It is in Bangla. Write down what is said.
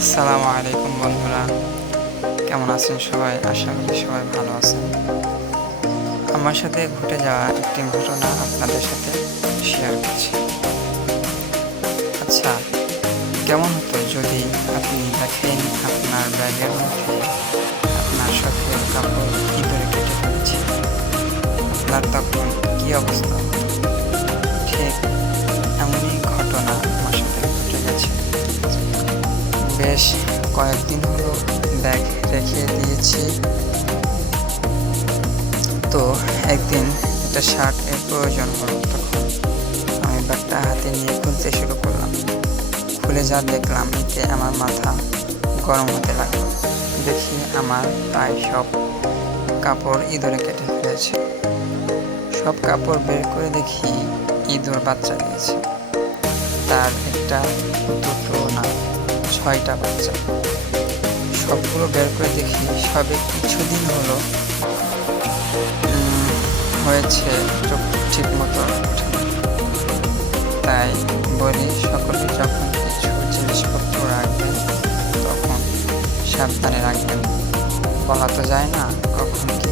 আসসালামু আলাইকুম বন্ধুরা। কেমন আছেন সবাই? আশা করি সবাই ভালো আছেন। আমার সাথে ঘটে যাওয়া একটি ঘটনা আপনাদের সাথে শেয়ার করছি। আচ্ছা কেমন হতো যদি আপনি দেখেন আপনার ব্যাগের মধ্যে আপনার শখের কাপড় কি ধরে কেটে ফেলেছে? আপনার তখন কী অবস্থা? বেশ কয়েকদিন হলো ব্যাগ রেখে দিয়েছি। তো একদিন একটা শার্টের প্রয়োজন হলো। তখন আমি ব্যাগটা হাতে নিয়ে খুলতে শুরু করলাম। খুলে যা দেখলাম এতে আমার মাথা গরম হতে লাগল। দেখি আমার প্রায় সব কাপড় ইঁদুরে কেটে ফেলেছে। সব কাপড় বের করে দেখি ইঁদুর বাচ্চা দিয়েছে। তার একটা দুটো না ছয়টা বাচ্চা সবগুলো বের করে দেখি, সবে কিছুদিন হলো হয়েছে ঠিক মতো তাই বলি, সকলে যখন কিছু জিনিসপত্র রাখবেন, তখন সাবধানে রাখবেন। বলা তো যায় না কখন কি